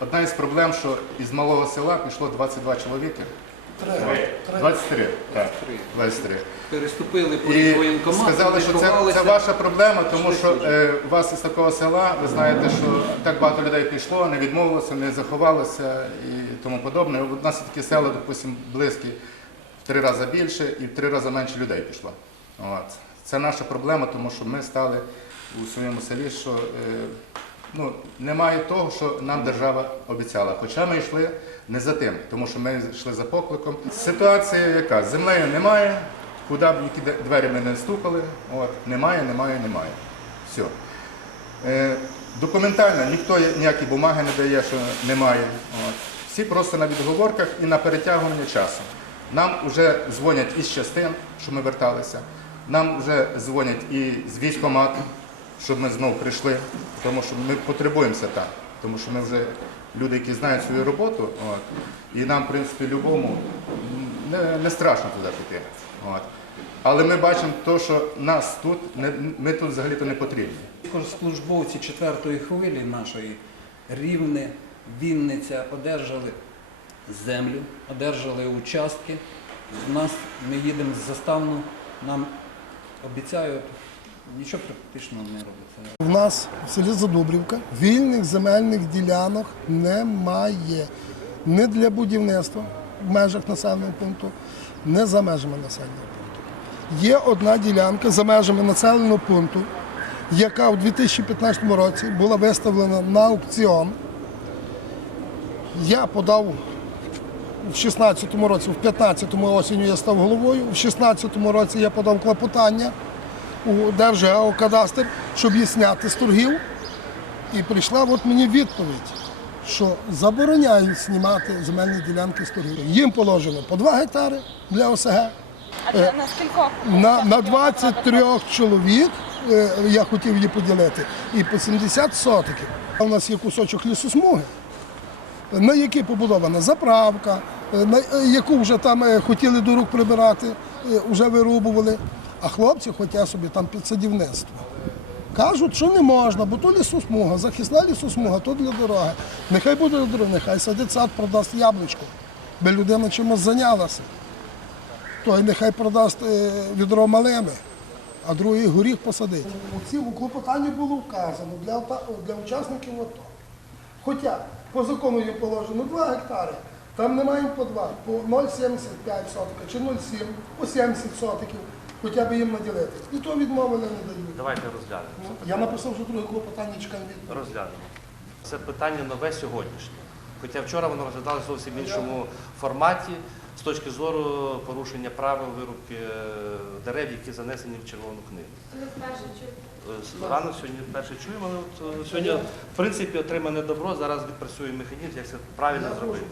одна із проблем, що із малого села пішло 22 чоловіки. Три. Три. 23, так, 23. Переступили по І воєнкомату, сказали, що це, це ваша проблема, тому що е, у вас із такого села, ви знаєте, що так багато людей пішло, не відмовилося, не заховалося і тому подобне. У нас такі села, допустимо, близькі в три рази більше і в три рази менше людей пішло. От. Це наша проблема, тому що ми стали у своєму селі, що е, ну, немає того, що нам держава обіцяла. Хоча ми йшли не за тим, тому що ми йшли за покликом. Ситуація яка? Землею немає, куди б які двері ми не стукали. От, немає, немає, немає. Все. Е, документально ніхто ніякі бумаги не дає, що немає. От. Всі просто на відговорках і на перетягування часу. Нам вже дзвонять із частин, щоб ми верталися. Нам вже дзвонять і з військкомату, щоб ми знову прийшли, тому що ми потребуємося там. Тому що ми вже люди, які знають свою роботу, от, і нам, в принципі, любому не, не страшно туди піти. От. Але ми бачимо те, що нас тут, не, ми тут взагалі-то не потрібні. Службовці четвертої хвилі нашої Рівне, Вінниця одержали землю, одержали участки. У нас ми їдемо з заставну, нам обіцяють, нічого практично не робиться. В нас в селі Задубрівка вільних земельних ділянок немає. Не для будівництва в межах населеного пункту, не за межами населеного пункту. Є одна ділянка за межами населеного пункту, яка у 2015 році була виставлена на аукціон. Я подав в 16-му році, в 15-му осінню я став головою, в 16-му році я подав клопотання у Держгеокадастр, щоб її зняти з торгів. І прийшла от мені відповідь, що забороняють знімати земельні ділянки з торгів. Їм положено по 2 гектари для ОСГ. А це на скількох? На, на 23 чоловік е, я хотів її поділити, і по 70 сотиків. У нас є кусочок лісосмуги, на якій побудована заправка, е, на е, яку вже там е, хотіли до рук прибирати, е, вже вирубували. А хлопці хочуть собі там під садівництво. Кажуть, що не можна, бо то лісосмуга, захисна лісосмуга, то для дороги. Нехай буде для дороги, нехай садить сад, продасть яблучко, би людина чимось зайнялася. Той нехай продасть е, відро малими, а другий горіх посадить. У цьому клопотанні було вказано для, для учасників АТО. Хоча по закону є положено 2 гектари, там немає по 2, по 0,75 сотика чи 0,7, по 70 сотиків, хоча б їм наділити. І то відмовили не дають. Давайте розглянемо. Ну, Я написав, що друге клопотання чекаю від. Розглянемо. Це питання нове сьогоднішнє. Хоча вчора воно розглядалося в зовсім іншому форматі з точки зору порушення правил вирубки е, дерев, які занесені в червону книгу. Е, Рано сьогодні перше чуємо, але от, е, сьогодні в принципі отримане добро. Зараз відпрацює механізм, як це правильно зробити.